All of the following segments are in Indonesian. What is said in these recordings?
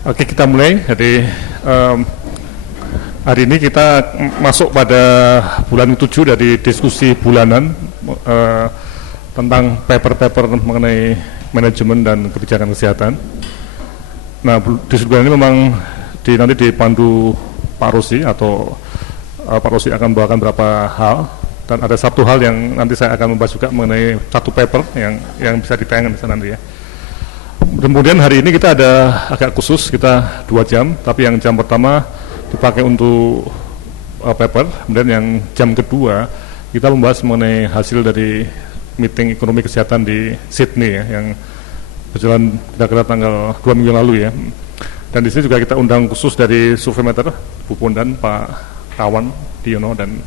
Oke, kita mulai. Jadi hari ini kita masuk pada bulan ke-7 dari diskusi bulanan tentang paper-paper mengenai manajemen dan kebijakan kesehatan. Nah, diskusi bulan ini memang nanti dipandu Pak Rosi, atau Pak Rosi akan membawakan beberapa hal, dan ada satu hal yang nanti saya akan membahas juga mengenai satu paper yang bisa ditayangkan di sana nanti ya. Kemudian hari ini kita ada agak khusus, kita 2 jam, tapi yang jam pertama dipakai untuk paper, kemudian yang jam kedua kita membahas mengenai hasil dari meeting ekonomi kesehatan di Sydney ya, yang berjalan kira-kira tanggal 2 minggu lalu ya. Dan di sini juga kita undang khusus dari Surveymeter, Bu Bondan, Pak Kawan Diono, dan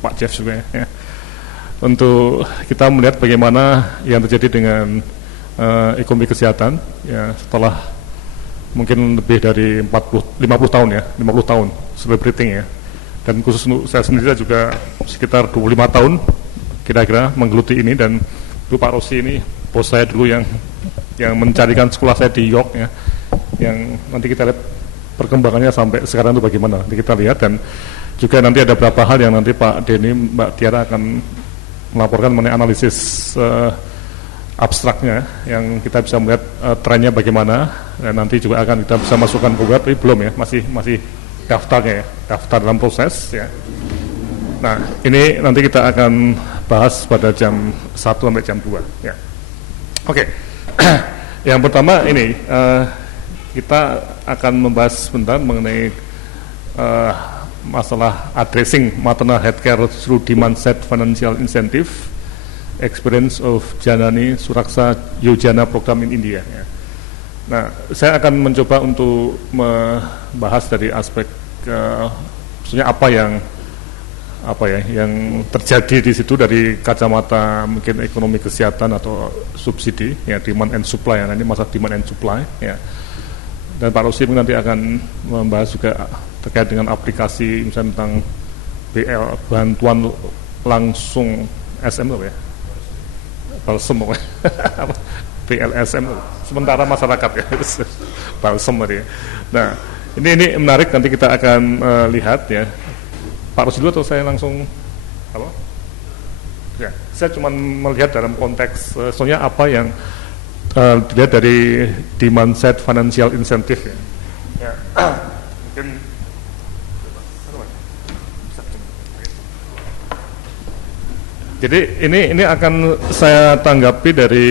Pak Jeff juga ya, untuk kita melihat bagaimana yang terjadi dengan ekonomi kesehatan ya setelah mungkin lebih dari 50 tahun ya, 50 tahun celebrating ya. Dan khusus untuk saya sendiri juga sekitar 25 tahun kira-kira menggeluti ini, dan dulu Pak Rosi ini bos saya dulu yang mencarikan sekolah saya di York ya, yang nanti kita lihat perkembangannya sampai sekarang itu bagaimana, nanti kita lihat. Dan juga nanti ada beberapa hal yang nanti Pak Denny, Mbak Tiara akan melaporkan mengenai analisis abstraknya, yang kita bisa melihat trennya bagaimana, dan nanti juga akan kita bisa masukkan ke web, tapi belum ya, masih daftarnya ya, daftar dalam proses ya. Nah, ini nanti kita akan bahas pada jam 1 sampai jam 2 ya. Oke. Yang pertama ini kita akan membahas sebentar mengenai masalah addressing maternal healthcare through demand-side financial incentive, experience of Janani Suraksa Yojana program in India ya. Nah, saya akan mencoba untuk membahas dari aspek maksudnya apa yang terjadi di situ dari kacamata mungkin ekonomi kesehatan atau subsidi ya, demand and supply ya. Nanti masalah demand and supply ya. Dan Pak Rosi nanti akan membahas juga terkait dengan aplikasi misalnya tentang BL, bantuan langsung SM ya, balsem BLSM sementara masyarakat ya, balsem tadi. Nah, ini menarik, nanti kita akan lihat ya. Pak Rosi dulu atau saya langsung apa? Ya, saya cuma melihat dalam konteks soalnya apa yang dilihat dari demand side financial incentive ya. Ya. Mungkin jadi ini akan saya tanggapi dari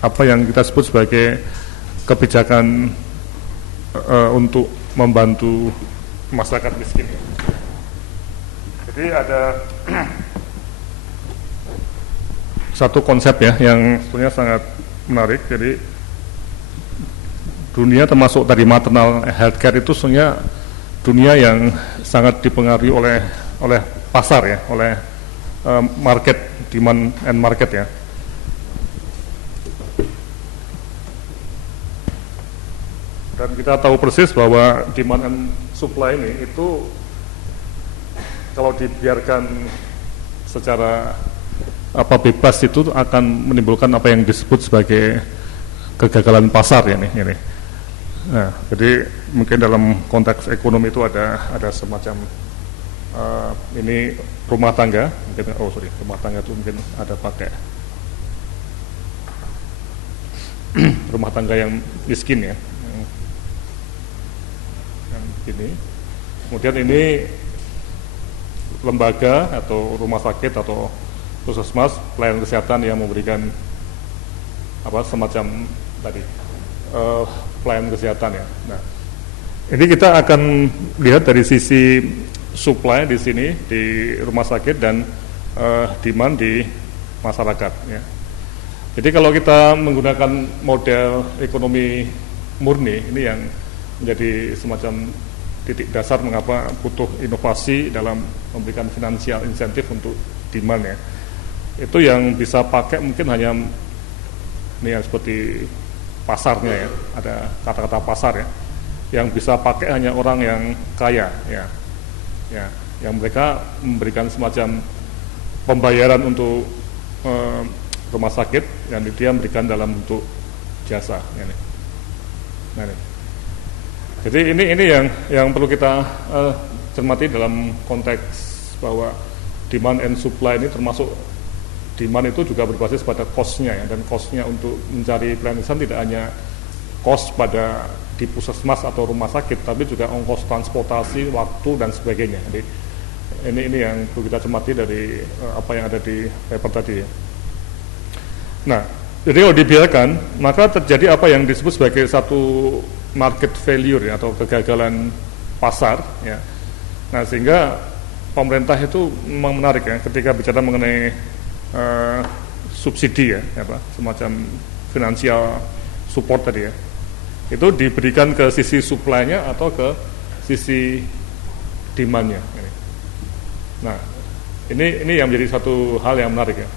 apa yang kita sebut sebagai kebijakan untuk membantu masyarakat miskin. Jadi ada satu konsep ya yang sebenarnya sangat menarik. Jadi dunia termasuk tadi maternal healthcare itu sebenarnya dunia yang sangat dipengaruhi oleh pasar ya, oleh market, demand and market ya. Dan kita tahu persis bahwa demand and supply ini itu kalau dibiarkan secara bebas itu akan menimbulkan apa yang disebut sebagai kegagalan pasar ya ini. Nah, jadi mungkin dalam konteks ekonomi itu ada semacam ini rumah tangga, mungkin rumah tangga itu mungkin ada pakai rumah tangga yang miskin ya, yang ini. Kemudian ini lembaga atau rumah sakit atau puskesmas, pelayanan kesehatan yang memberikan semacam tadi pelayanan kesehatan ya. Nah, ini kita akan lihat dari sisi supply di sini di rumah sakit dan demand di masyarakat ya. Jadi kalau kita menggunakan model ekonomi murni, ini yang menjadi semacam titik dasar mengapa butuh inovasi dalam memberikan financial insentif untuk demand ya. Itu yang bisa pakai mungkin hanya ini ya, seperti pasarnya ya, ada kata-kata pasar ya, yang bisa pakai hanya orang yang kaya ya, yang mereka memberikan semacam pembayaran untuk rumah sakit yang dia memberikan dalam bentuk jasa. Nah, ini. Jadi ini yang perlu kita cermati dalam konteks bahwa demand and supply ini, termasuk demand itu juga berbasis pada cost-nya ya, dan cost-nya untuk mencari pelayanan kesehatan tidak hanya cost pada di puskesmas atau rumah sakit, tapi juga ongkos transportasi, waktu dan sebagainya. Jadi ini yang perlu kita cermati dari apa yang ada di paper tadi ya. Nah, jadi kalau dibiarkan, maka terjadi apa yang disebut sebagai satu market failure ya, atau kegagalan pasar ya. Nah, sehingga pemerintah itu memang menarik ya ketika bicara mengenai subsidi ya, semacam financial support tadi ya. Itu diberikan ke sisi supply-nya atau ke sisi demand-nya. Nah, ini yang menjadi satu hal yang menarik ya.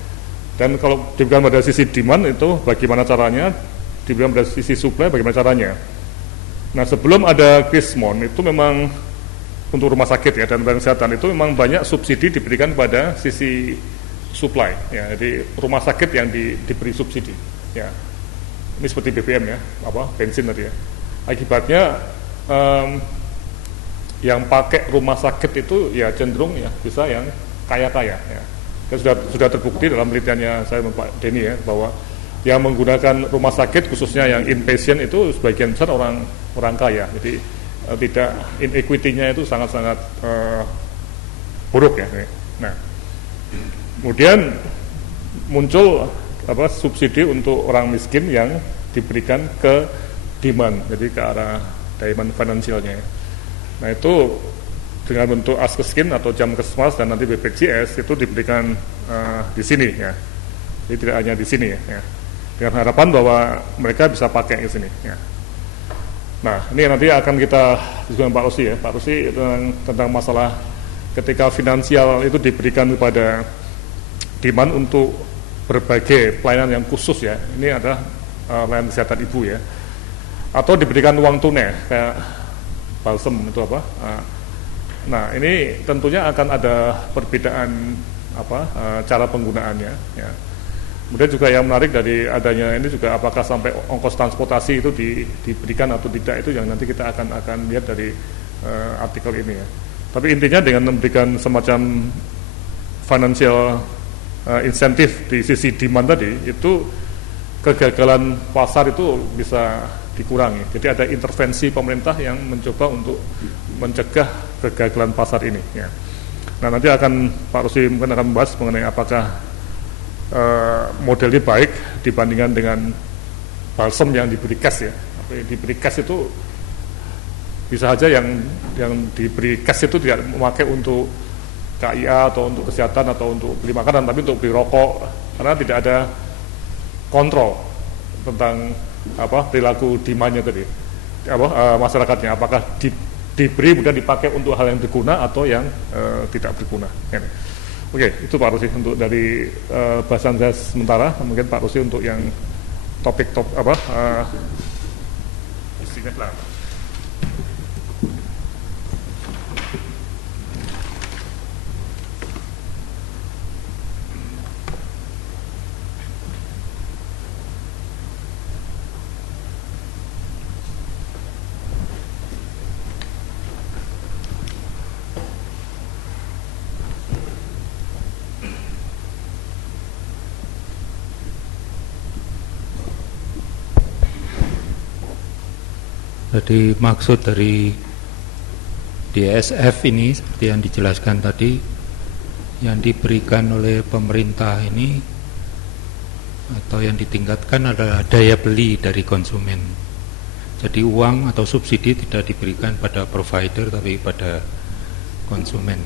Dan kalau diberikan pada sisi demand itu bagaimana caranya, diberikan pada sisi supply bagaimana caranya. Nah, sebelum ada Krismon itu memang untuk rumah sakit ya dan pelayanan kesehatan itu memang banyak subsidi diberikan pada sisi supply ya. Jadi rumah sakit yang diberi subsidi ya. Ini seperti BBM ya, bensin tadi ya. Akibatnya yang pakai rumah sakit itu ya cenderung ya bisa yang kaya-kaya ya. Dan sudah terbukti dalam penelitiannya saya Pak Denny ya, bahwa yang menggunakan rumah sakit khususnya yang inpatient itu sebagian besar orang kaya. Jadi tidak inequity-nya itu sangat-sangat buruk ya. Nah, kemudian muncul subsidi untuk orang miskin yang diberikan ke demand, jadi ke arah demand finansialnya. Nah, itu dengan bentuk askeskin atau Jamkesmas dan nanti BPJS itu diberikan di sini ya. Jadi tidak hanya di sini ya. Dengan harapan bahwa mereka bisa pakai di sini ya. Nah, ini nanti akan kita diskusikan Pak Rusi ya. Pak Rusi tentang masalah ketika finansial itu diberikan kepada demand untuk berbagai pelayanan yang khusus ya. Ini adalah pelayanan kesehatan ibu ya. Atau diberikan uang tunai kayak balsem itu apa? Nah, ini tentunya akan ada perbedaan cara penggunaannya ya. Kemudian juga yang menarik dari adanya ini juga apakah sampai ongkos transportasi itu diberikan atau tidak, itu yang nanti kita akan lihat dari artikel ini ya. Tapi intinya dengan memberikan semacam financial insentif di sisi demand tadi, itu kegagalan pasar itu bisa dikurangi. Jadi ada intervensi pemerintah yang mencoba untuk mencegah kegagalan pasar ini ya. Nah, nanti akan Pak Rusi mungkin akan membahas mengenai apakah model ini baik dibandingkan dengan balsem yang diberi cash ya. Diberi cash itu bisa saja yang diberi cash itu tidak memakai untuk KIA atau untuk kesehatan atau untuk beli makanan, tapi untuk beli rokok, karena tidak ada kontrol tentang perilaku demandnya tadi, masyarakatnya, apakah diberi kemudian dipakai untuk hal yang berguna atau yang tidak berguna. Oke, itu Pak Rusi untuk dari bahasan saya sementara. Mungkin Pak Rusi untuk yang topik istimewa. Jadi maksud dari DSF ini seperti yang dijelaskan tadi, yang diberikan oleh pemerintah ini atau yang ditingkatkan adalah daya beli dari konsumen. Jadi uang atau subsidi tidak diberikan pada provider tapi pada konsumen,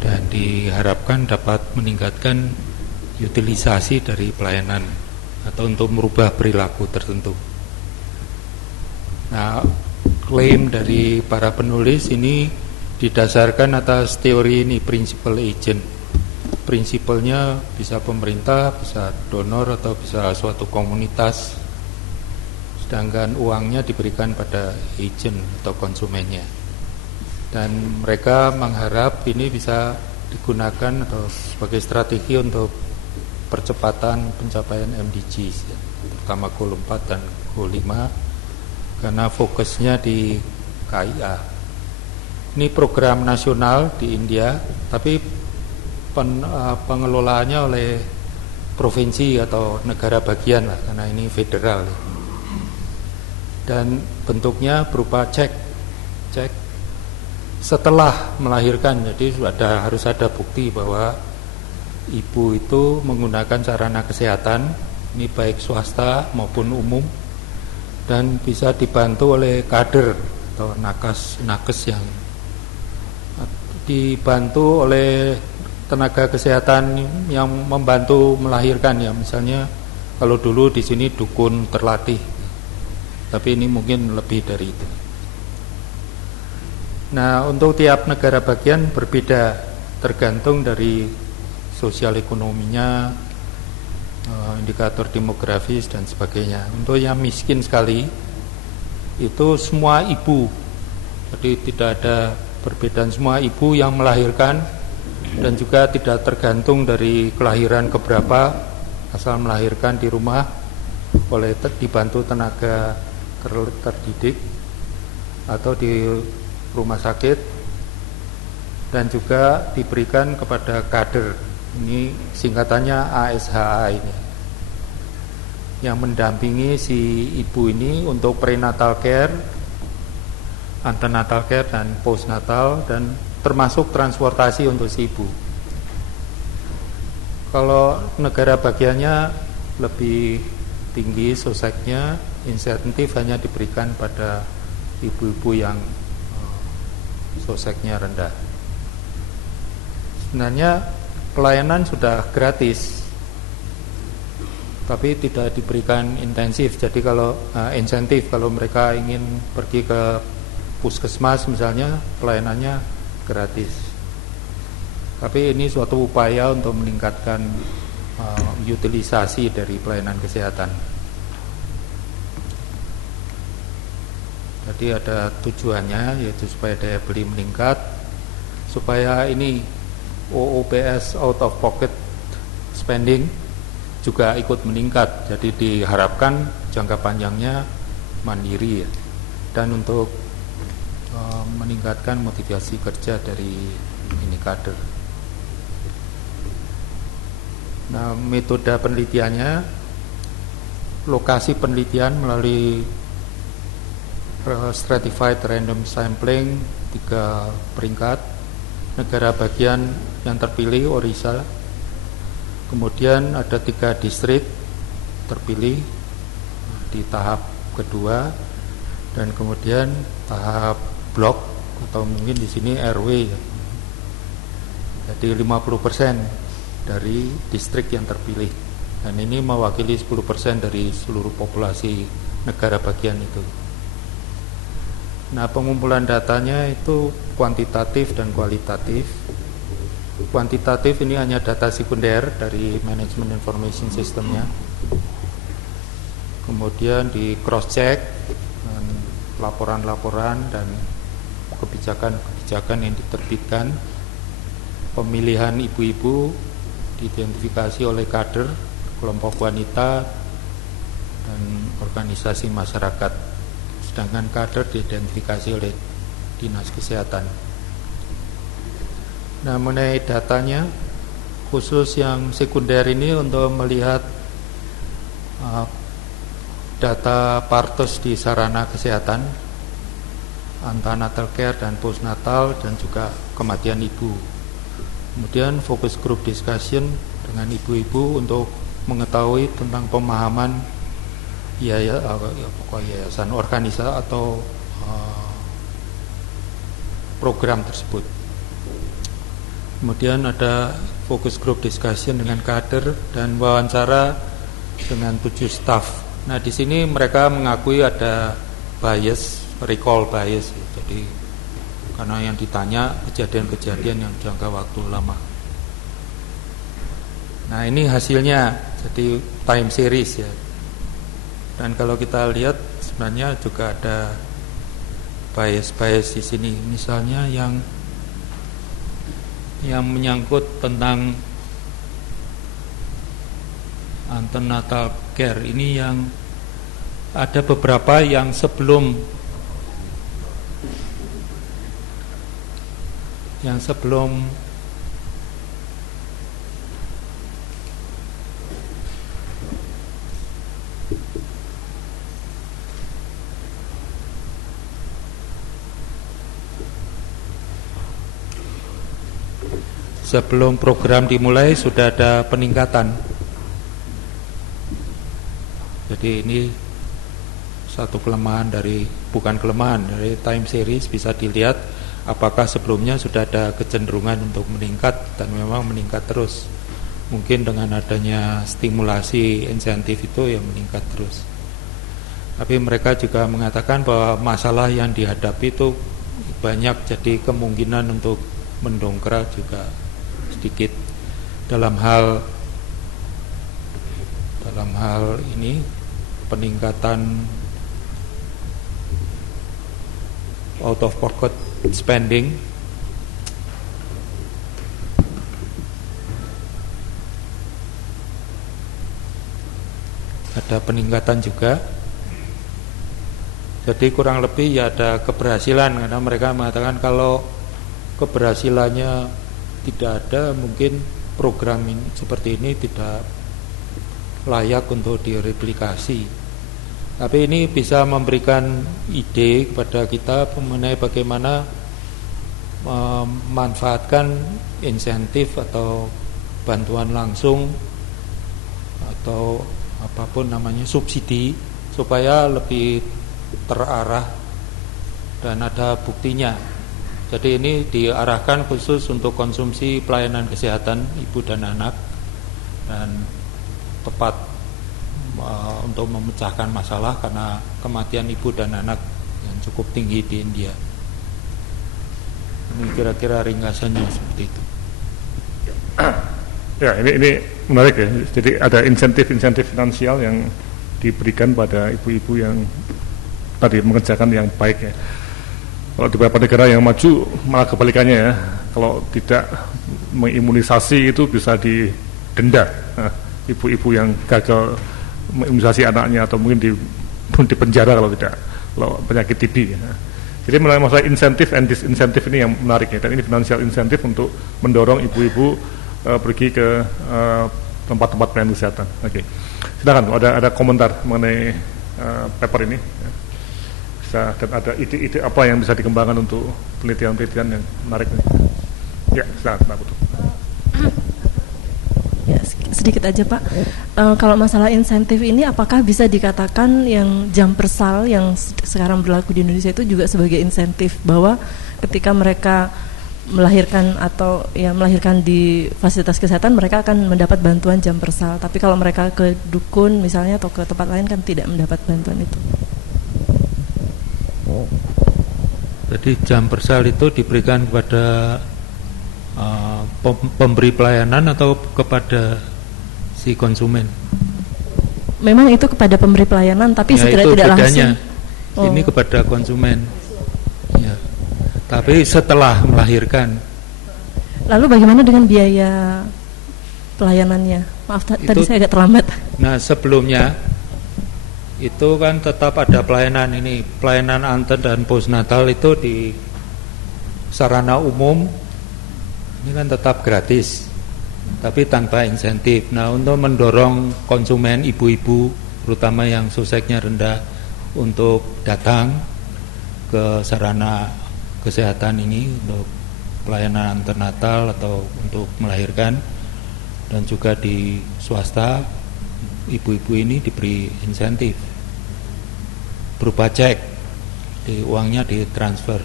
dan diharapkan dapat meningkatkan utilisasi dari pelayanan atau untuk merubah perilaku tertentu. Nah, klaim dari para penulis ini didasarkan atas teori ini, principal agent. Prinsipalnya bisa pemerintah, bisa donor, atau bisa suatu komunitas, sedangkan uangnya diberikan pada agent atau konsumennya. Dan mereka mengharap ini bisa digunakan atau sebagai strategi untuk percepatan pencapaian MDGs, terutama Goal 4 dan Goal 5, karena fokusnya di KIA. Ini program nasional di India, tapi pengelolaannya oleh provinsi atau negara bagian lah, karena ini federal. Dan bentuknya berupa cek setelah melahirkan. Jadi harus ada bukti bahwa ibu itu menggunakan sarana kesehatan, ini baik swasta maupun umum, dan bisa dibantu oleh kader atau nakes yang dibantu oleh tenaga kesehatan yang membantu melahirkan, ya. Misalnya kalau dulu di sini dukun terlatih, tapi ini mungkin lebih dari itu. Nah, untuk tiap negara bagian berbeda, tergantung dari sosial ekonominya, indikator demografis dan sebagainya. Untuk yang miskin sekali, itu semua ibu, jadi tidak ada perbedaan, semua ibu yang melahirkan, dan juga tidak tergantung dari kelahiran keberapa, asal melahirkan di rumah dibantu tenaga terdidik atau di rumah sakit, dan juga diberikan kepada kader. Ini singkatannya ASHA ini, yang mendampingi si ibu ini untuk prenatal care, antenatal care, dan postnatal, dan termasuk transportasi untuk si ibu. Kalau negara bagiannya lebih tinggi soseknya, insentif hanya diberikan pada ibu-ibu yang soseknya rendah. Sebenarnya pelayanan sudah gratis, tapi tidak diberikan intensif. Jadi kalau insentif, kalau mereka ingin pergi ke puskesmas misalnya, pelayanannya gratis. Tapi ini suatu upaya untuk meningkatkan utilisasi dari pelayanan kesehatan. Jadi ada tujuannya, yaitu supaya daya beli meningkat, supaya ini OOPS, out of pocket spending, juga ikut meningkat. Jadi diharapkan jangka panjangnya mandiri, ya. Dan untuk meningkatkan motivasi kerja dari ini kader. Nah, metode penelitiannya, lokasi penelitian melalui stratified random sampling 3 peringkat. Negara bagian yang terpilih Orissa, kemudian ada 3 distrik terpilih di tahap kedua, dan kemudian tahap blok atau mungkin di sini RW, ya. Jadi 50% dari distrik yang terpilih, dan ini mewakili 10% dari seluruh populasi negara bagian itu. Nah, pengumpulan datanya itu kuantitatif dan kualitatif. Kuantitatif ini hanya data sekunder dari Management Information Systemnya, kemudian di cross check dengan laporan-laporan dan kebijakan-kebijakan yang diterbitkan. Pemilihan ibu-ibu diidentifikasi oleh kader, kelompok wanita, dan organisasi masyarakat, sedangkan kader diidentifikasi oleh Dinas Kesehatan. Nah, mengenai datanya, khusus yang sekunder ini untuk melihat data partos di sarana kesehatan, antenatal care dan postnatal, dan juga kematian ibu. Kemudian focus group discussion dengan ibu-ibu untuk mengetahui tentang pemahaman yayasan, organisasi atau program tersebut. Kemudian ada focus group discussion dengan kader dan wawancara dengan 7 staff. Nah, di sini mereka mengakui ada bias, recall bias. Jadi karena yang ditanya kejadian-kejadian yang jangka waktu lama. Nah, ini hasilnya, jadi time series, ya. Dan kalau kita lihat sebenarnya juga ada bias-bias di sini. Misalnya yang menyangkut tentang antenatal care ini, yang ada beberapa yang sebelum sebelum program dimulai sudah ada peningkatan. Jadi ini satu kelemahan bukan kelemahan dari time series, bisa dilihat apakah sebelumnya sudah ada kecenderungan untuk meningkat dan memang meningkat terus. Mungkin dengan adanya stimulasi insentif itu ya meningkat terus. Tapi mereka juga mengatakan bahwa masalah yang dihadapi itu banyak, jadi kemungkinan untuk mendongkrak juga sedikit dalam hal ini peningkatan out of pocket spending. Ada peningkatan juga. Jadi kurang lebih ya ada keberhasilan, karena mereka mengatakan kalau keberhasilannya tidak ada, mungkin program ini, seperti ini tidak layak untuk direplikasi. Tapi ini bisa memberikan ide kepada kita mengenai bagaimana memanfaatkan insentif atau bantuan langsung atau apapun namanya subsidi supaya lebih terarah dan ada buktinya. Jadi ini diarahkan khusus untuk konsumsi pelayanan kesehatan ibu dan anak dan tepat untuk memecahkan masalah karena kematian ibu dan anak yang cukup tinggi di India. Ini kira-kira ringkasannya seperti itu. Ya, ini menarik ya. Jadi ada insentif finansial yang diberikan pada ibu-ibu yang tadi mengerjakan yang baik ya. Kalau di beberapa negara yang maju malah kebalikannya ya. Kalau tidak mengimunisasi itu bisa didenda. Nah, ibu-ibu yang gagal mengimunisasi anaknya atau mungkin di penjara kalau penyakit TB ya. Jadi mengenai masalah insentif and disinsentif ini yang menarik ya. Dan ini financial insentif untuk mendorong ibu-ibu pergi ke tempat-tempat pelayanan kesehatan. Oke. Silakan ada komentar mengenai paper ini. Ya. Dan ada ide-ide apa yang bisa dikembangkan untuk penelitian-penelitian yang menarik ini. Ya, silakan Pak Putu. Ya, sedikit aja Pak. Kalau masalah insentif ini apakah bisa dikatakan yang jam persal yang sekarang berlaku di Indonesia itu juga sebagai insentif, bahwa ketika mereka melahirkan atau ya melahirkan di fasilitas kesehatan mereka akan mendapat bantuan jam persal, tapi kalau mereka ke dukun misalnya atau ke tempat lain kan tidak mendapat bantuan itu. Jadi jam persal itu diberikan kepada pemberi pelayanan atau kepada si konsumen? Memang itu kepada pemberi pelayanan, tapi ya, tidak langsung. Ini kepada konsumen. Ya. Tapi setelah melahirkan. Lalu bagaimana dengan biaya pelayanannya? Maaf, tadi saya agak terlambat. Nah, sebelumnya itu kan tetap ada pelayanan ini, pelayanan anter dan postnatal itu di sarana umum ini kan tetap gratis, tapi tanpa insentif. Nah, untuk mendorong konsumen ibu-ibu, terutama yang sosegnya rendah, untuk datang ke sarana kesehatan ini untuk pelayanan antenatal atau untuk melahirkan, dan juga di swasta ibu-ibu ini diberi insentif berupa cek, uangnya ditransfer.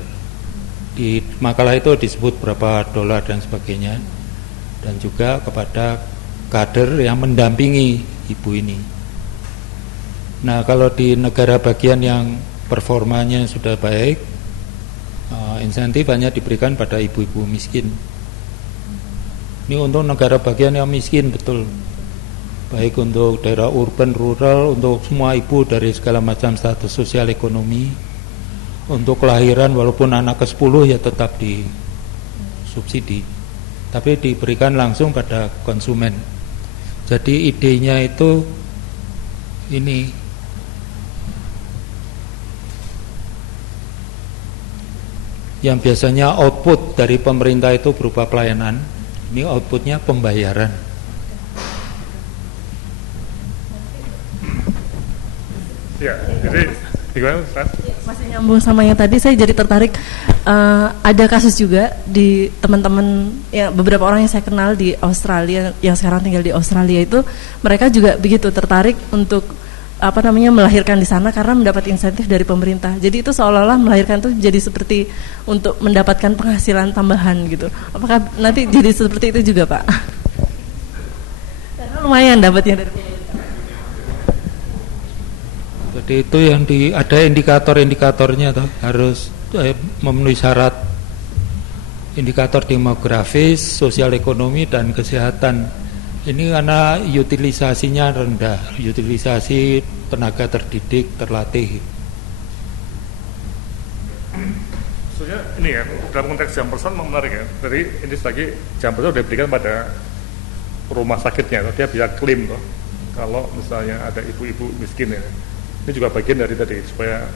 Di makalah itu disebut berapa dolar dan sebagainya, dan juga kepada kader yang mendampingi ibu ini. Nah, kalau di negara bagian yang performanya sudah baik, insentif hanya diberikan pada ibu-ibu miskin. Ini untuk negara bagian yang miskin betul, baik untuk daerah urban, rural, untuk semua ibu dari segala macam status sosial ekonomi. Untuk kelahiran walaupun anak ke-10 ya tetap disubsidi, tapi diberikan langsung pada konsumen. Jadi idenya itu ini yang biasanya output dari pemerintah itu berupa pelayanan, ini outputnya pembayaran. Ya, jadi gimana, Ustaz? Masih nyambung sama yang tadi, saya jadi tertarik. Ada kasus juga di teman-teman, ya, beberapa orang yang saya kenal di Australia, yang sekarang tinggal di Australia itu, mereka juga begitu tertarik untuk melahirkan di sana karena mendapat insentif dari pemerintah. Jadi itu seolah-olah melahirkan itu jadi seperti untuk mendapatkan penghasilan tambahan gitu. Apakah nanti jadi seperti itu juga, Pak? Karena lumayan dapatnya dari pemerintah. Jadi itu yang ada indikator-indikatornya tuh, harus memenuhi syarat indikator demografis, sosial ekonomi dan kesehatan. Ini karena utilisasinya rendah, utilisasi tenaga terdidik, terlatih. Maksudnya ini ya, dalam konteks jam person menarik ya. Jadi ini lagi jam person sudah diberikan pada rumah sakitnya, dia bisa klaim tuh kalau misalnya ada ibu-ibu miskin ya. Ini juga bagian dari tadi supaya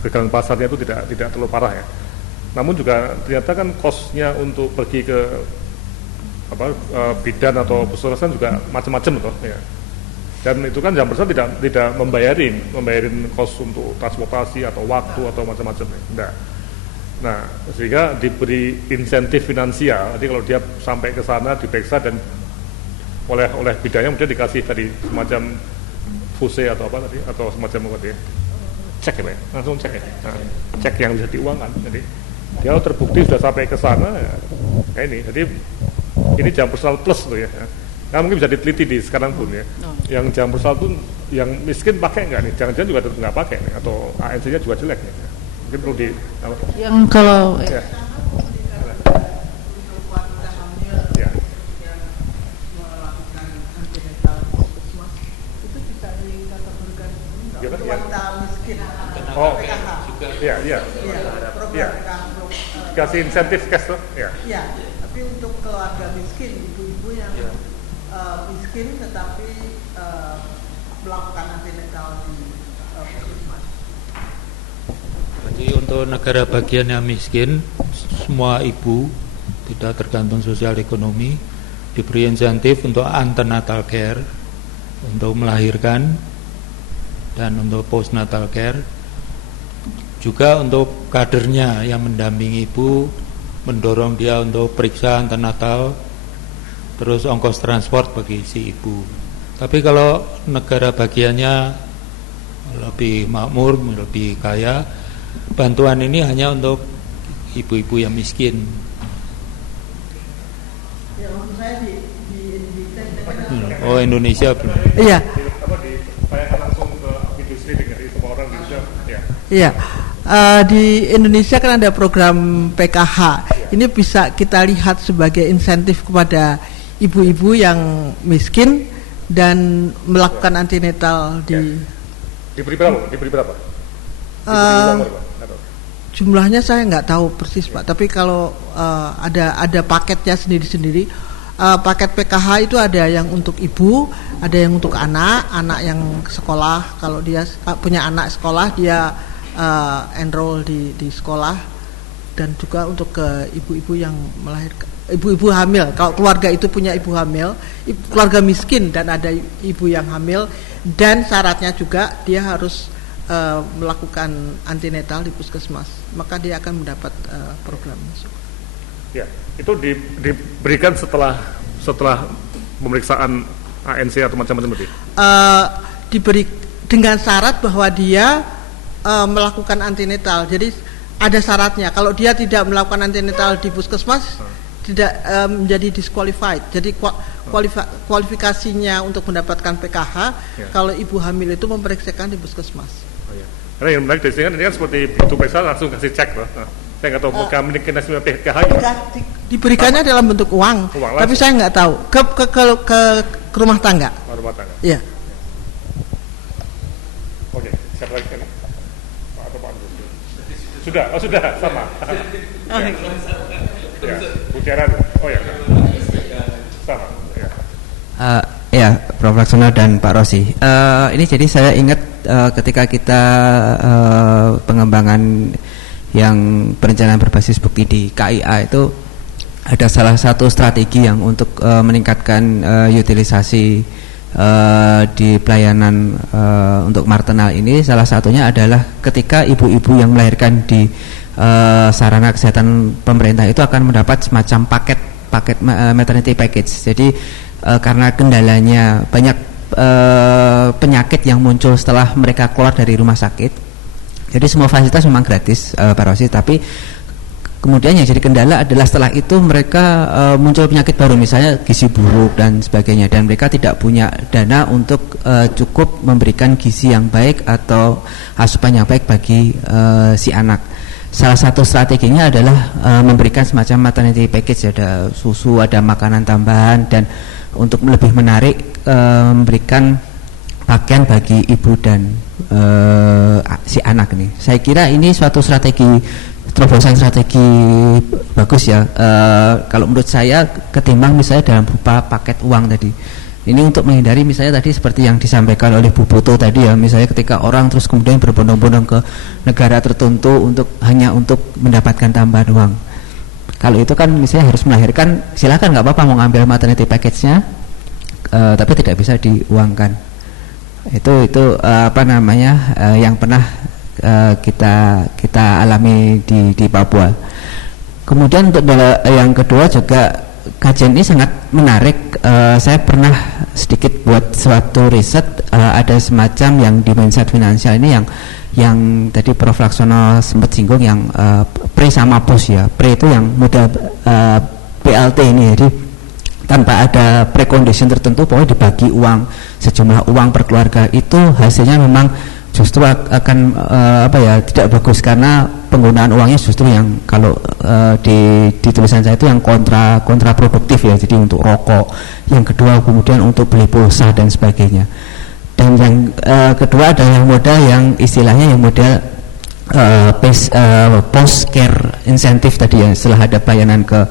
kegagalan pasarnya itu tidak terlalu parah ya. Namun juga ternyata kan cost-nya untuk pergi ke bidan atau puskesmas juga macam-macam tuh ya. Dan itu kan jam person tidak membayarin cost untuk transportasi atau waktu atau macam-macam ya. Enggak. Nah, sehingga diberi insentif finansial. Jadi kalau dia sampai ke sana diperiksa dan oleh bidannya kemudian dikasih tadi semacam fuse atau apa tadi, atau semacam apa tadi, cek ya Pak, langsung cek ya, cek yang bisa diuangkan. Jadi dia terbukti sudah sampai ke sana ya, kayak ini jam personal plus tuh ya. Nah, mungkin bisa diteliti di sekarang pun ya. Yang jam personal pun yang miskin pakai nggak nih? Jangan-jangan juga tetap nggak pakai nih, atau ANC-nya juga jelek nih. Mungkin perlu di apa? Yang kalau Ya. Wanita miskin, Oh, PKH. iya. Program PKH. Kasih insentif cash tuh, ya. Ya, tapi untuk keluarga miskin, ibu-ibu yang miskin tetapi melakukan antenatal di puskesmas. Jadi untuk negara bagian yang miskin, semua ibu tidak tergantung sosial ekonomi diberi insentif untuk antenatal care, untuk melahirkan, dan untuk postnatal care, juga untuk kadernya yang mendampingi ibu, mendorong dia untuk periksa antenatal, terus ongkos transport bagi si ibu. Tapi kalau negara bagiannya lebih makmur, lebih kaya, bantuan ini hanya untuk ibu-ibu yang miskin. Ya, maksud saya di Indonesia. Oh, Indonesia belum. iya, Ditanyakan langsung ke industri dari semua orang di Indonesia, ya. iya. Di Indonesia kan ada program PKH. Ini bisa kita lihat sebagai insentif kepada ibu-ibu yang miskin dan melakukan antenatal di. Diberi berapa? Diberi uang berapa? Atau? Jumlahnya saya nggak tahu persis Pak. Tapi kalau ada paketnya sendiri-sendiri. Paket PKH itu ada yang untuk ibu, ada yang untuk anak yang sekolah. Kalau dia punya anak sekolah, dia enroll di sekolah, dan juga untuk ke ibu-ibu yang melahirkan, ibu-ibu hamil. Kalau keluarga itu punya ibu hamil, keluarga miskin dan ada ibu yang hamil, dan syaratnya juga dia harus melakukan antenatal di puskesmas, maka dia akan mendapat program masuk. Ya, itu diberikan setelah pemeriksaan ANC atau macam-macam itu. Diberi dengan syarat bahwa dia melakukan antenatal. Jadi ada syaratnya. Kalau dia tidak melakukan antenatal di puskesmas, tidak menjadi disqualified. Jadi kualifikasinya untuk mendapatkan PKH, kalau ibu hamil itu memeriksakan di puskesmas. Oh, ya. Karena yang menarik dari sini kan ini kan seperti begitu periksa langsung kasih cek loh. Nah, saya nggak tahu mekanisme PKH gimana. Diberikannya dalam bentuk uang tapi saya nggak tahu ke rumah tangga. Rumah tangga. Iya. Oke, siapa lagi kan? Pak atau Pak Andus? Sudah sama. Ya, Bujaran. Oh ya, sama. Ya. Ya, Prof. Laksono dan Pak Rosi. Ini jadi saya ingat ketika kita pengembangan yang perencanaan berbasis bukti di KIA itu ada salah satu strategi yang untuk meningkatkan utilisasi di pelayanan untuk maternal ini, salah satunya adalah ketika ibu-ibu yang melahirkan di sarana kesehatan pemerintah itu akan mendapat semacam paket maternity package. Jadi karena kendalanya banyak penyakit yang muncul setelah mereka keluar dari rumah sakit, jadi semua fasilitas memang gratis Pak Rosi, tapi kemudian yang jadi kendala adalah setelah itu mereka muncul penyakit baru, misalnya gizi buruk dan sebagainya, dan mereka tidak punya dana untuk cukup memberikan gizi yang baik atau asupan yang baik bagi si anak. Salah satu strateginya adalah memberikan semacam maternity package, ada susu, ada makanan tambahan, dan untuk lebih menarik memberikan pakaian bagi ibu dan si anak ini. Saya kira ini suatu terobosan strategi bagus ya. Kalau menurut saya ketimbang misalnya dalam berupa paket uang tadi. Ini untuk menghindari misalnya tadi seperti yang disampaikan oleh Bu Putu tadi ya, misalnya ketika orang terus kemudian berbondong-bondong ke negara tertentu hanya untuk mendapatkan tambahan uang. Kalau itu kan misalnya harus melahirkan, silakan nggak apa-apa mau ngambil maternity package-nya, tapi tidak bisa diuangkan. Itu yang pernah kita alami di Papua. Kemudian untuk yang kedua juga kajian ini sangat menarik. Saya pernah sedikit buat suatu riset, ada semacam yang di mindset finansial ini yang tadi Prof. Laksono sempat singgung, yang pre sama post ya. Pre itu yang model BLT ini, jadi tanpa ada precondition tertentu, pokoknya dibagi uang, sejumlah uang per keluarga, itu hasilnya memang justru akan tidak bagus, karena penggunaan uangnya justru yang kalau di tulisan saya itu yang kontraproduktif ya, jadi untuk rokok, yang kedua kemudian untuk beli pulsa dan sebagainya, dan yang kedua adalah yang modal yang istilahnya yang model post care incentive tadi ya, setelah ada pelayanan ke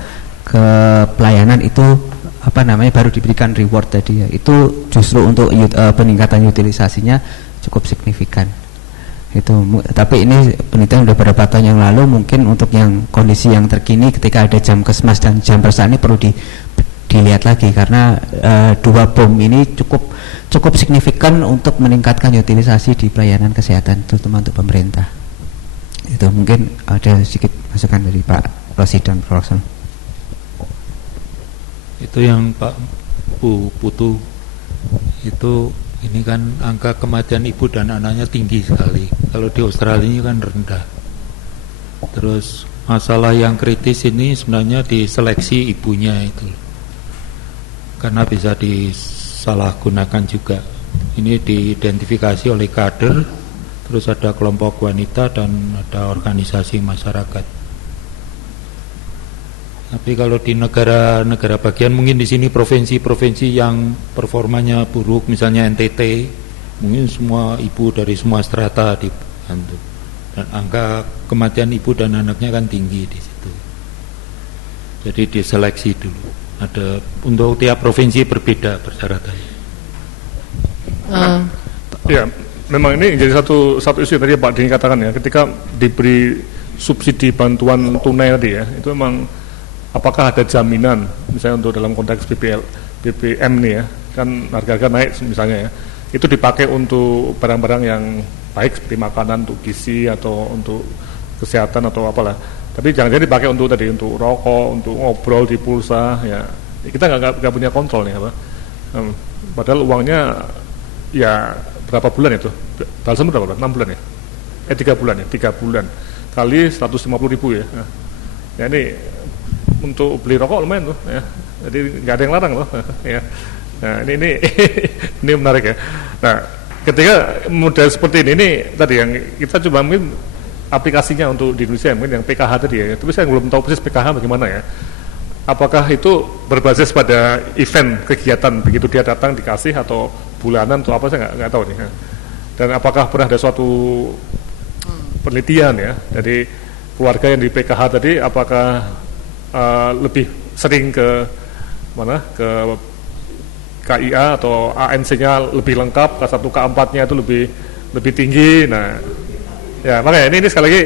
pelayanan itu baru diberikan reward tadi ya, itu justru untuk peningkatan utilisasinya cukup signifikan itu. Tapi ini penelitian sudah beberapa tahun yang lalu, mungkin untuk yang kondisi yang terkini ketika ada jam kesmas dan jam persal ini perlu dilihat lagi, karena dua bom ini cukup signifikan untuk meningkatkan utilisasi di pelayanan kesehatan terutama untuk pemerintah. Itu mungkin ada sedikit masukan dari Pak Rosi dan Prof. Laksono. Itu yang Pak Bu Putu itu, ini kan angka kematian ibu dan anaknya tinggi sekali. Kalau di Australia ini kan rendah. Terus masalah yang kritis ini sebenarnya di seleksi ibunya itu, karena bisa disalahgunakan juga. Ini diidentifikasi oleh kader, terus ada kelompok wanita dan ada organisasi masyarakat. Tapi kalau di negara bagian, mungkin di sini provinsi-provinsi yang performanya buruk, misalnya NTT, mungkin semua ibu dari semua strata dibantu, dan angka kematian ibu dan anaknya kan tinggi di situ. Jadi diseleksi dulu. Ada untuk tiap provinsi berbeda persyaratannya. Ya, memang ini jadi satu isu yang tadi Pak Dini katakan ya, ketika diberi subsidi bantuan tunai tadi ya, itu memang apakah ada jaminan misalnya untuk dalam konteks BBM nih ya, kan harga-harga naik misalnya ya, itu dipakai untuk barang-barang yang baik seperti makanan, untuk gizi atau untuk kesehatan atau apalah, tapi jangan-jangan dipakai untuk untuk rokok, untuk ngobrol di pulsa ya, kita nggak punya kontrol nih apa. Padahal uangnya ya berapa bulan itu, balsam berapa, 6 bulan ya, 3 bulan ya, 3 bulan kali 150.000 ya. Ya ini untuk beli rokok lumayan tuh ya, jadi nggak ada yang larang loh ya. Nah ini ini menarik ya. Nah ketika model seperti ini tadi yang kita coba mungkin aplikasinya untuk di Indonesia, mungkin yang PKH tadi ya, tapi saya belum tahu persis PKH bagaimana ya, apakah itu berbasis pada event kegiatan, begitu dia datang dikasih, atau bulanan atau apa, saya nggak tahu nih ya. Dan apakah pernah ada suatu penelitian ya dari keluarga yang di PKH tadi, apakah lebih sering ke mana, ke KIA atau ANC-nya lebih lengkap, K1 K4-nya itu lebih tinggi. Nah ya makanya ini sekali lagi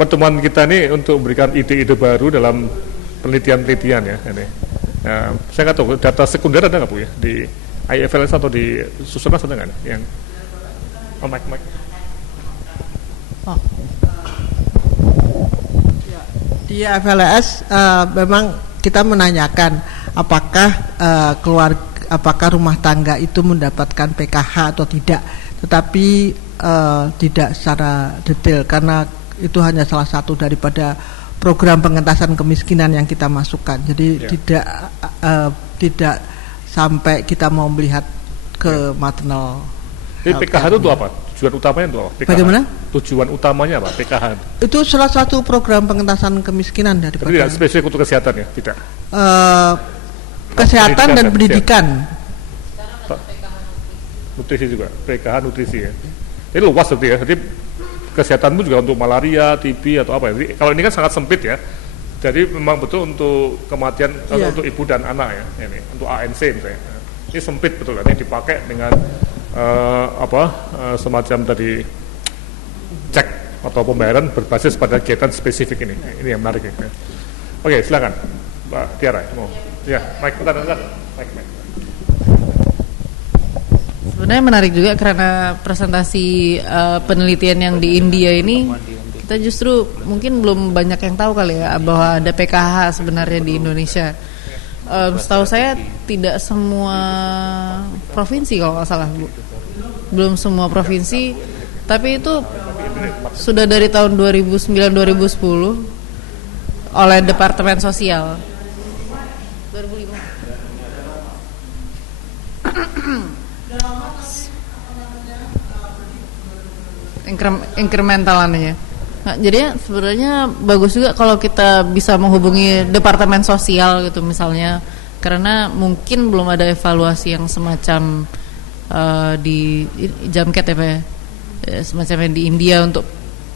pertemuan kita ini untuk memberikan ide-ide baru dalam penelitian-penelitian ya. Ini. Saya nggak tahu data sekunder ada nggak Bu ya di IFLS atau di Susunas ada nggak yang Mike. Di FLS memang kita menanyakan apakah apakah rumah tangga itu mendapatkan PKH atau tidak, tetapi tidak secara detail karena itu hanya salah satu daripada program pengentasan kemiskinan yang kita masukkan. Jadi tidak sampai kita mau melihat ke maternal. Jadi PKH itu untuk apa? Tujuan utamanya untuk apa? PKH. Bagaimana? Tujuan utamanya apa? PKH. Itu salah satu program pengentasan kemiskinan daripada. Jadi tidak spesifik untuk kesehatan ya, tidak. Kesehatan dan pendidikan. Nutrisi juga, PKH nutrisi ya. Ini luas berarti ya. Jadi kesehatan pun juga untuk malaria, TB atau apa ya. Jadi, kalau ini kan sangat sempit ya. Jadi memang betul untuk kematian untuk ibu dan anak ya. Ini untuk ANC misalnya. Ini sempit betul. Ini dipakai dengan semacam tadi cek atau pembayaran berbasis pada kegiatan spesifik ini. Ini yang menarik ya. Oke, silakan Mbak Tiara. Ya, Mike, bentar. Mike. Sebenarnya menarik juga karena presentasi penelitian yang di India ini kita justru mungkin belum banyak yang tahu kali ya bahwa ada PKH sebenarnya di Indonesia. Setahu saya tidak semua provinsi kalau nggak salah Bu. Belum semua provinsi, tapi itu sudah dari tahun 2009-2010 oleh Departemen Sosial. 2005. Incremental-annya. Nah, jadi sebenarnya bagus juga kalau kita bisa menghubungi Departemen Sosial gitu misalnya, karena mungkin belum ada evaluasi yang semacam di Jamket ya Pak, semacamnya di India untuk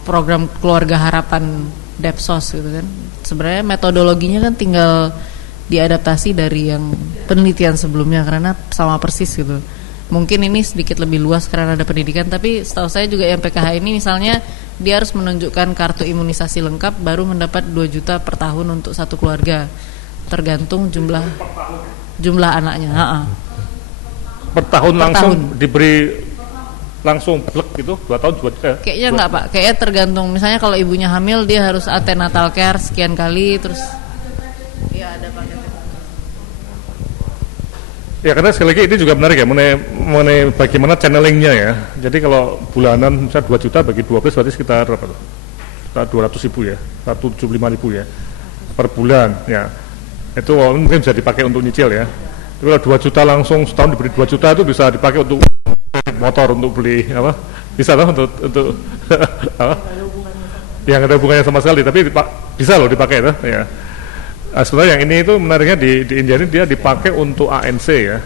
program keluarga harapan Depsos gitu kan. Sebenarnya metodologinya kan tinggal diadaptasi dari yang penelitian sebelumnya karena sama persis gitu. Mungkin ini sedikit lebih luas karena ada pendidikan, tapi setahu saya juga yang PKH ini misalnya dia harus menunjukkan kartu imunisasi lengkap baru mendapat 2 juta per tahun untuk satu keluarga, tergantung jumlah anaknya. Per tahun langsung diberi langsung blek gitu 2 tahun 2 juta. Kayaknya enggak Pak, kayaknya tergantung misalnya kalau ibunya hamil dia harus antenatal care sekian kali terus. Iya ada paketnya. Ya karena sekali lagi ini juga menarik ya mengenai bagaimana channelingnya ya. Jadi kalau bulanan misalnya 2 juta bagi 12 berarti sekitar berapa tuh? Sekitar 200.000 ya, 175.000 ya per bulan ya. Itu mungkin bisa dipakai untuk nyicil ya. Tapi kalau 2 juta langsung setahun diberi 2 juta itu bisa dipakai untuk motor, untuk beli apa? Bisa loh untuk apa? Yang ada hubungannya sama sekali, tapi bisa loh dipakai itu ya. Sebenarnya yang ini itu menariknya di India ini dia dipakai untuk ANC ya,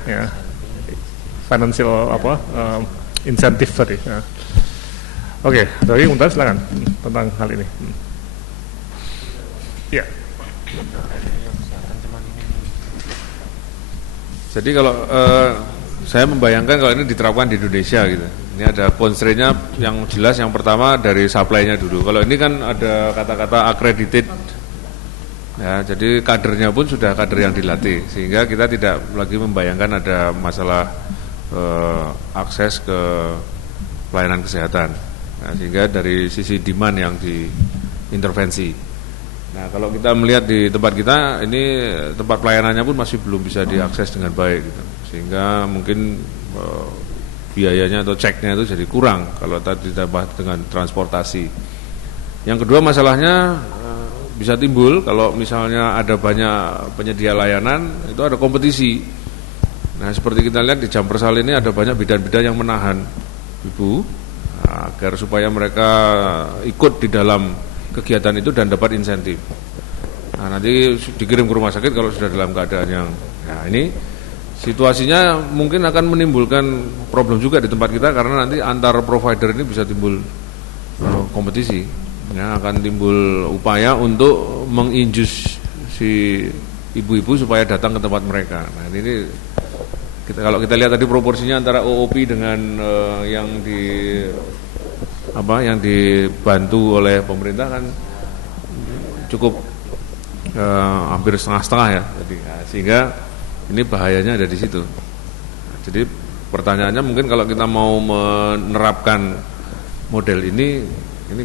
financial insentif tadi. Ya. Oke, dari Untar silakan tentang hal ini. Ya. Jadi kalau saya membayangkan kalau ini diterapkan di Indonesia gitu, ini ada constraint-nya yang jelas. Yang pertama dari supply-nya dulu. Kalau ini kan ada kata-kata accredited. Ya, jadi kadernya pun sudah kader yang dilatih, sehingga kita tidak lagi membayangkan ada masalah akses ke pelayanan kesehatan. Nah, sehingga dari sisi demand yang diintervensi. Nah, kalau kita melihat di tempat kita, ini tempat pelayanannya pun masih belum bisa diakses dengan baik, gitu. Sehingga mungkin biayanya atau ceknya itu jadi kurang kalau tadi ditambah dengan transportasi. Yang kedua masalahnya bisa timbul kalau misalnya ada banyak penyedia layanan, itu ada kompetisi. Nah, seperti kita lihat di jam persal ini ada banyak bidan-bidan yang menahan ibu agar supaya mereka ikut di dalam kegiatan itu dan dapat insentif. Nah, nanti dikirim ke rumah sakit kalau sudah dalam keadaan yang, nah ini situasinya mungkin akan menimbulkan problem juga di tempat kita karena nanti antar provider ini bisa timbul kompetisi. Ya, akan timbul upaya untuk menginjus si ibu-ibu supaya datang ke tempat mereka. Nah, ini kalau kita lihat tadi proporsinya antara OOP dengan yang yang dibantu oleh pemerintah kan cukup hampir setengah-setengah ya. Jadi, sehingga ini bahayanya ada di situ. Jadi pertanyaannya mungkin kalau kita mau menerapkan model ini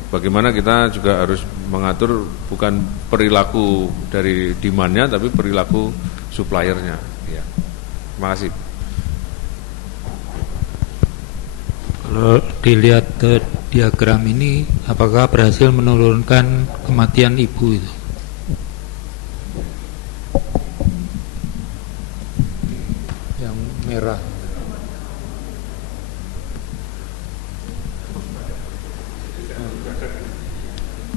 bagaimana kita juga harus mengatur bukan perilaku dari demand-nya tapi perilaku suppliernya. Ya. Terima kasih. Kalau dilihat diagram ini, apakah berhasil menurunkan kematian ibu itu? Yang merah.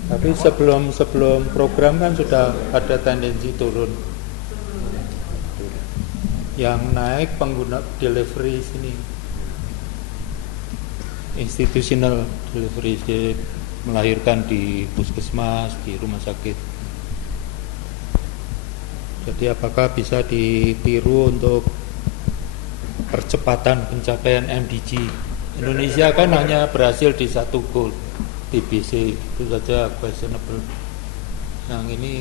Tapi sebelum program kan sudah ada tendensi turun. Yang naik pengguna delivery sini, institutional delivery, melahirkan di puskesmas, di rumah sakit. Jadi apakah bisa ditiru untuk percepatan pencapaian MDG? Indonesia kan hanya berhasil di 1 goal TBC, itu saja questionable. Yang ini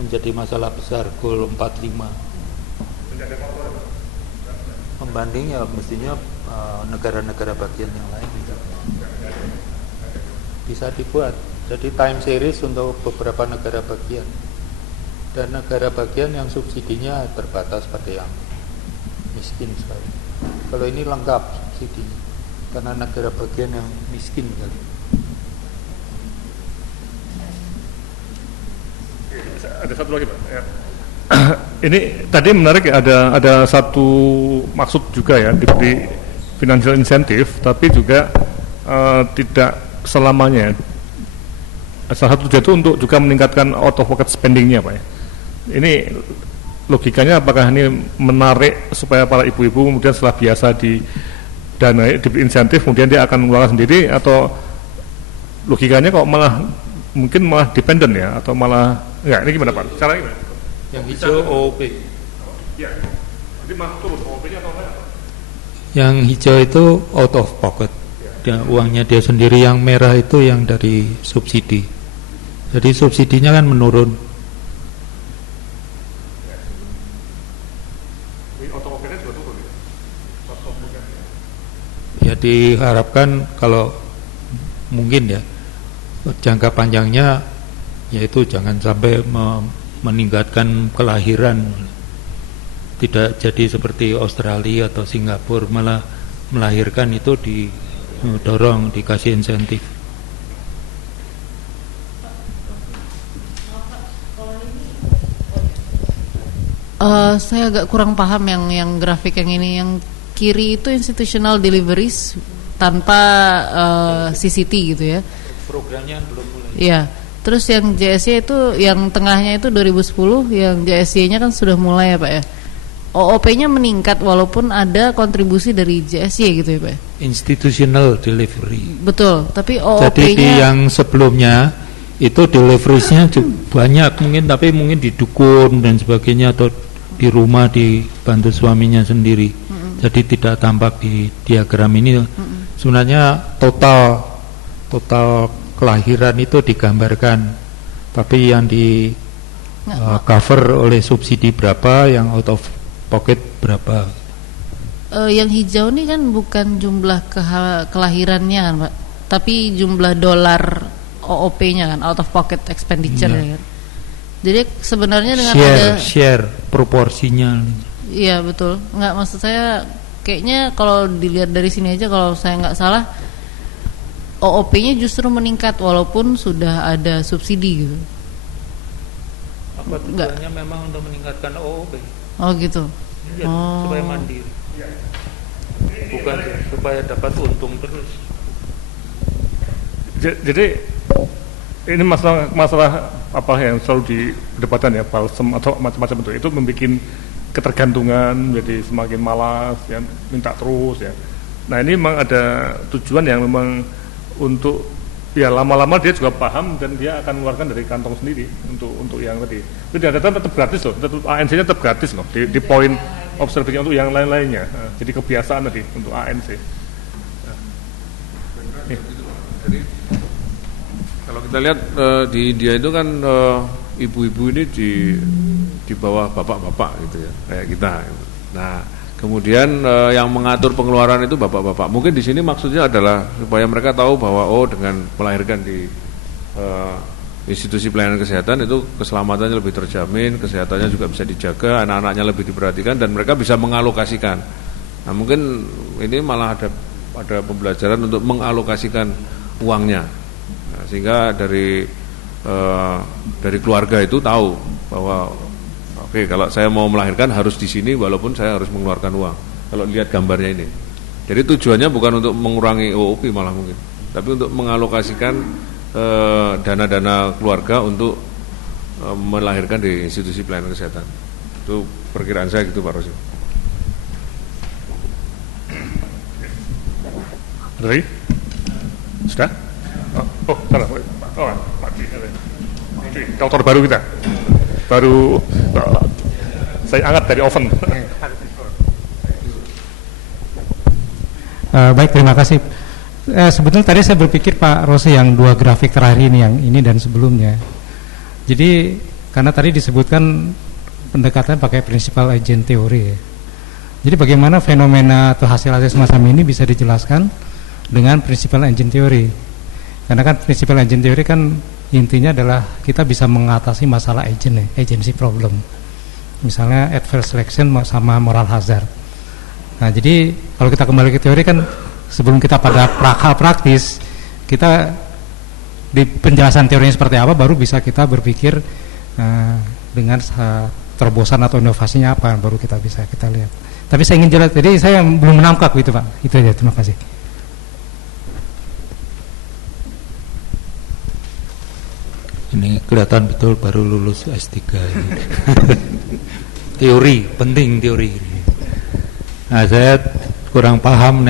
menjadi masalah besar, goal 45. Pembanding ya mestinya negara-negara bagian yang lain bisa dibuat. Jadi time series untuk beberapa negara bagian, dan negara bagian yang subsidinya terbatas pada yang miskin sekali. Kalau ini lengkap subsidinya, karena negara bagian yang miskin kali. Ada satu lagi Pak. Ya. Ini tadi menarik ya, ada satu maksud juga ya, diberi financial incentive, tapi juga tidak selamanya. Salah satu tujuan itu untuk juga meningkatkan out of pocket spendingnya Pak ya. Ini logikanya apakah ini menarik supaya para ibu-ibu kemudian setelah biasa didanai, diberi insentif, kemudian dia akan mengeluarkan sendiri, atau logikanya kok malah mungkin malah dependent ya, atau malah enggak, ini gimana Pak? Caranya gimana? Yang hijau OOP. Ya. Jadi malah turun OOP-nya atau apa? Yang hijau itu out of pocket. Dia, uangnya dia sendiri. Yang merah itu yang dari subsidi. Jadi subsidinya kan menurun. Ya diharapkan kalau mungkin ya jangka panjangnya yaitu jangan sampai meningkatkan kelahiran, tidak jadi seperti Australia atau Singapura, malah melahirkan itu didorong, dikasih insentif. Saya agak kurang paham yang grafik yang ini. Yang kiri itu institutional deliveries tanpa CCT gitu ya. Programnya belum mulai. Iya. Terus yang JSY itu, yang tengahnya itu 2010, yang JSY-nya kan sudah mulai ya Pak ya. OOP-nya meningkat walaupun ada kontribusi dari JSY gitu ya Pak ya. Institutional delivery. Betul, tapi Jadi di yang sebelumnya itu deliveries-nya banyak mungkin, tapi mungkin di dukun dan sebagainya, atau di rumah dibantu suaminya sendiri. Jadi tidak tampak di diagram ini. Sebenarnya total kelahiran itu digambarkan, tapi yang di cover oleh subsidi berapa, yang out of pocket berapa. Yang hijau ini kan bukan jumlah kelahirannya kan Pak, tapi jumlah dolar OOP-nya kan, out of pocket expenditure ya kan. Jadi sebenarnya dengan share proporsinya. Iya betul. Nggak, maksud saya kayaknya kalau dilihat dari sini aja, kalau saya nggak salah OOP-nya justru meningkat walaupun sudah ada subsidi gitu. Apa tujuannya memang untuk meningkatkan OOP? Oh gitu. Ya, supaya mandiri. Bukan supaya dapat untung terus. Jadi ini masalah apa yang selalu didebatkan ya, balsam atau macam-macam itu membuat ketergantungan, jadi semakin malas ya, minta terus ya. Nah ini memang ada tujuan yang memang untuk ya lama-lama dia juga paham dan dia akan mengeluarkan dari kantong sendiri untuk yang tadi. Itu data tetap gratis loh, ANC-nya tetap gratis loh di poin observasi untuk yang lain-lainnya. Jadi kebiasaan tadi untuk ANC. Jadi kalau kita lihat di India itu kan ibu-ibu ini di bawah bapak-bapak gitu ya, kayak kita. Nah, kemudian yang mengatur pengeluaran itu bapak-bapak. Mungkin di sini maksudnya adalah supaya mereka tahu bahwa dengan melahirkan di institusi pelayanan kesehatan itu keselamatannya lebih terjamin, kesehatannya juga bisa dijaga, anak-anaknya lebih diperhatikan dan mereka bisa mengalokasikan. Nah, mungkin ini malah ada pembelajaran untuk mengalokasikan uangnya. Nah, sehingga dari keluarga itu tahu bahwa oke, kalau saya mau melahirkan harus di sini walaupun saya harus mengeluarkan uang. Kalau lihat gambarnya ini. Jadi tujuannya bukan untuk mengurangi OOP malah mungkin, tapi untuk mengalokasikan dana-dana keluarga untuk melahirkan di institusi pelayanan kesehatan. Itu perkiraan saya gitu Pak Rosi. Dari? Sudah? Oh, salah. Oh, mati. Dokter baru kita. Baru saya angkat dari oven. Baik, terima kasih. Sebetulnya tadi saya berpikir Pak Rosi yang 2 grafik terakhir ini, yang ini dan sebelumnya. Jadi karena tadi disebutkan pendekatan pakai principal agent teori ya. Jadi bagaimana fenomena atau hasil-hasil semacam ini bisa dijelaskan dengan principal agent teori? Karena kan principal agent teori kan intinya adalah kita bisa mengatasi masalah agency problem. Misalnya adverse selection sama moral hazard. Nah, jadi kalau kita kembali ke teori kan sebelum kita pada hal praktis, kita di penjelasan teorinya seperti apa baru bisa kita berpikir dengan terobosan atau inovasinya apa baru kita bisa kita lihat. Tapi saya ingin jelas, jadi saya belum menangkap gitu Pak. Itu aja, terima kasih. Ini kelihatan betul baru lulus S3 ini. Teori, penting teori. Nah, saya kurang paham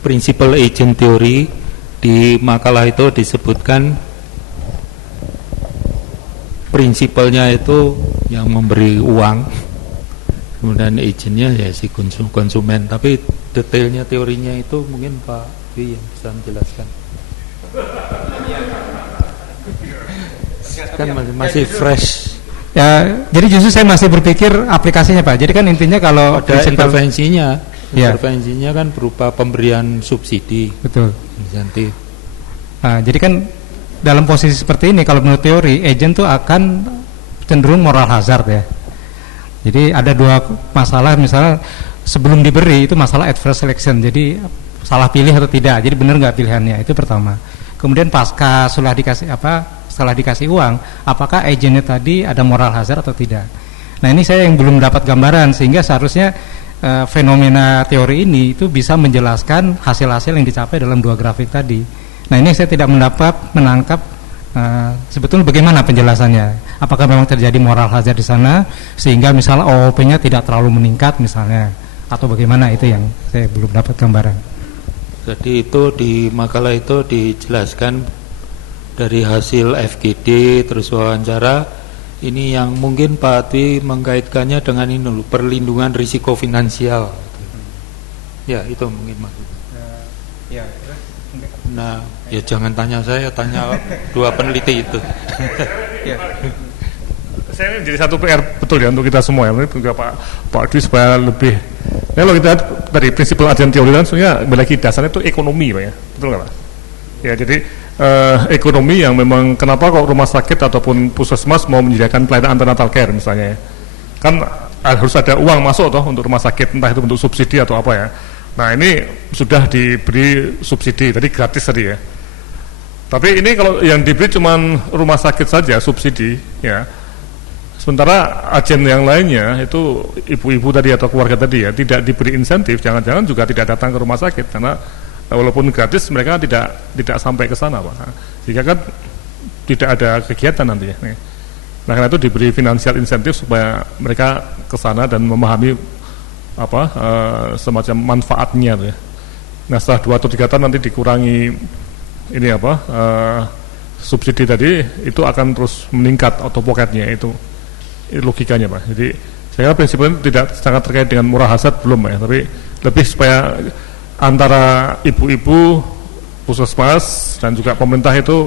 principal agent teori. Di makalah itu disebutkan prinsipalnya itu yang memberi uang, kemudian agentnya ya si konsumen. Tapi detailnya teorinya itu mungkin Pak Dwi yang bisa menjelaskan. Kan masih fresh. Ya, jadi justru saya masih berpikir aplikasinya Pak. Jadi kan intinya kalau ada intervensinya. Ya. Intervensinya kan berupa pemberian subsidi. Betul. Insentif. Nah, jadi kan dalam posisi seperti ini kalau menurut teori agent tuh akan cenderung moral hazard ya. Jadi ada 2 masalah, misalnya sebelum diberi itu masalah adverse selection. Jadi salah pilih atau tidak. Jadi benar nggak pilihannya, itu pertama. Kemudian pasca setelah dikasih uang, apakah agentnya tadi ada moral hazard atau tidak. Nah, ini saya yang belum dapat gambaran sehingga seharusnya fenomena teori ini itu bisa menjelaskan hasil-hasil yang dicapai dalam 2 grafik tadi. Nah, ini saya tidak menangkap sebetulnya bagaimana penjelasannya. Apakah memang terjadi moral hazard di sana sehingga misalnya OOP-nya tidak terlalu meningkat misalnya, atau bagaimana, itu yang saya belum dapat gambaran. Jadi itu di makalah itu dijelaskan dari hasil FGD terus wawancara. Ini yang mungkin Pak Dwi mengkaitkannya dengan ini dulu, perlindungan risiko finansial. Ya, itu mungkin maksudnya. Ya. Nah, ya jangan tanya saya, tanya 2 peneliti itu. Ya. Saya ini jadi satu PR betul ya untuk kita semua ya, juga Pak Dwi supaya lebih. Ya, kalau kita dari prinsipal agent teori kan sebenarnya lagi dasarnya itu ekonomi Pak ya, betul nggak Pak? Ya, jadi ekonomi yang memang kenapa kok rumah sakit ataupun puskesmas mau menyediakan pelayanan antenatal care misalnya ya. Kan harus ada uang masuk toh untuk rumah sakit, entah itu bentuk subsidi atau apa ya. Nah, ini sudah diberi subsidi tadi, gratis tadi ya. Tapi ini kalau yang diberi cuma rumah sakit saja subsidi ya. Sementara agen yang lainnya itu ibu-ibu tadi atau keluarga tadi ya tidak diberi insentif, jangan-jangan juga tidak datang ke rumah sakit karena walaupun gratis mereka tidak sampai ke sana Pak. Jika kan tidak ada kegiatan nanti ya. Nah, karena itu diberi finansial insentif supaya mereka ke sana dan memahami semacam manfaatnya ya. Nah, setelah 2 atau 3 tahun nanti dikurangi ini subsidi tadi, itu akan terus meningkat auto pocketnya, itu logikanya Pak. Jadi saya kira prinsipnya tidak sangat terkait dengan murah hazard belum ya, tapi lebih supaya antara ibu-ibu puskesmas dan juga pemerintah itu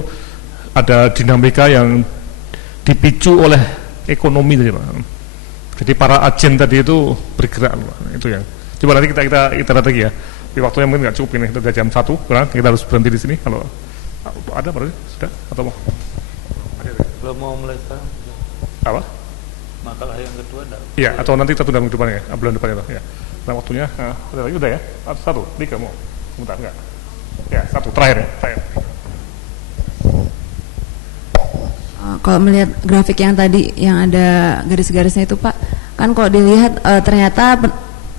ada dinamika yang dipicu oleh ekonomi tadi Pak. Jadi para agen tadi itu bergerak Pak. Itu yang. Coba nanti kita lihat lagi ya. Di waktunya mungkin nggak cukup ini, kita udah jam 1 kurang, kita harus berhenti di sini. Kalau ada berarti sudah atau mau? Belum mau mulai sekarang. Apa? Makalah yang kedua enggak? Iya, atau nanti kita tunda minggu depannya, bulan depannya ya. Nah waktunya, udah lagi udah ya, satu, tiga mau, sebentar enggak? Ya satu, terakhir ya, terakhir. Kalau melihat grafik yang tadi yang ada garis-garisnya itu Pak, kan kalau dilihat ternyata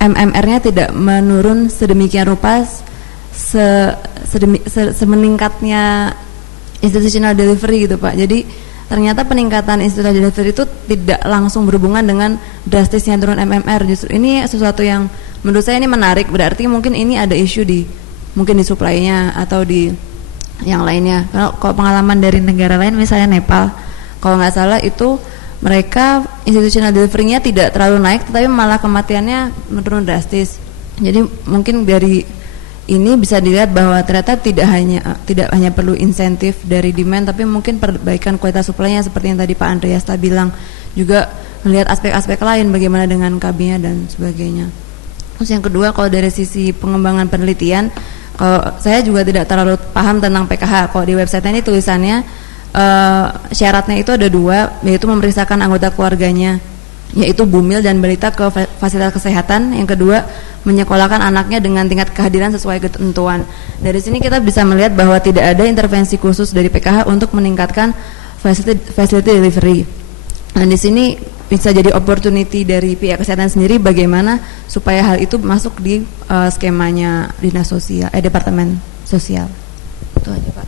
MMR-nya tidak menurun sedemikian rupa semeningkatnya institutional delivery gitu Pak. Jadi ternyata peningkatan institutional delivery itu tidak langsung berhubungan dengan drastisnya turun MMR. Justru ini sesuatu yang menurut saya ini menarik. Berarti mungkin ini ada isu mungkin di supply-nya atau di yang lainnya. Kalau pengalaman dari negara lain misalnya Nepal, kalau nggak salah itu mereka institutional delivery-nya tidak terlalu naik, tetapi malah kematiannya menurun drastis. Jadi mungkin dari ini bisa dilihat bahwa ternyata tidak hanya perlu insentif dari demand, tapi mungkin perbaikan kualitas supply-nya seperti yang tadi Pak Andreasta bilang, juga melihat aspek-aspek lain bagaimana dengan KB-nya dan sebagainya. Terus yang kedua, kalau dari sisi pengembangan penelitian, kalau saya juga tidak terlalu paham tentang PKH. Kalau di website-nya ini tulisannya syaratnya itu ada 2, yaitu memeriksakan anggota keluarganya, yaitu bumil dan balita ke fasilitas kesehatan. Yang kedua, menyekolahkan anaknya dengan tingkat kehadiran sesuai ketentuan. Dari sini kita bisa melihat bahwa tidak ada intervensi khusus dari PKH untuk meningkatkan facility delivery. Dan di sini bisa jadi opportunity dari pihak kesehatan sendiri bagaimana supaya hal itu masuk di skemanya dinas sosial, departemen sosial. Itu aja Pak.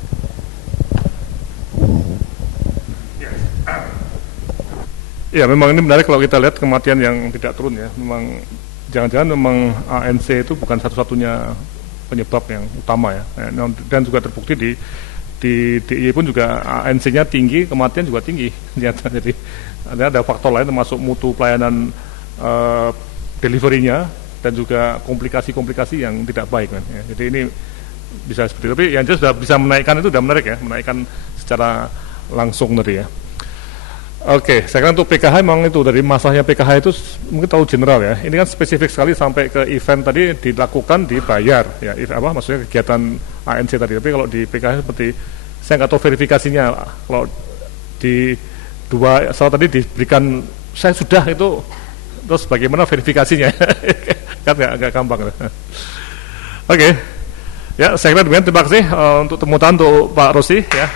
Ya memang ini menarik kalau kita lihat kematian yang tidak turun ya. Memang jangan-jangan memang ANC itu bukan satu-satunya penyebab yang utama ya. Dan juga terbukti di DIY pun juga ANC-nya tinggi, kematian juga tinggi. Jadi ada faktor lain termasuk mutu pelayanan delivery-nya dan juga komplikasi-komplikasi yang tidak baik kan. Ya. Jadi ini bisa seperti itu. Tapi yang jelas sudah bisa menaikkan itu sudah menarik ya, menaikkan secara langsung tadi ya. Oke, saya kira untuk PKH memang itu dari masalahnya PKH itu mungkin terlalu general ya. Ini kan spesifik sekali sampai ke event tadi dilakukan dibayar ya. Maksudnya kegiatan ANC tadi. Tapi kalau di PKH seperti saya nggak tahu verifikasinya. Kalau di soal tadi diberikan saya sudah itu, terus bagaimana verifikasinya? Kan nggak gampang. Oke, ya saya kira demikian. Terima kasih untuk temuan untuk Pak Rosi ya.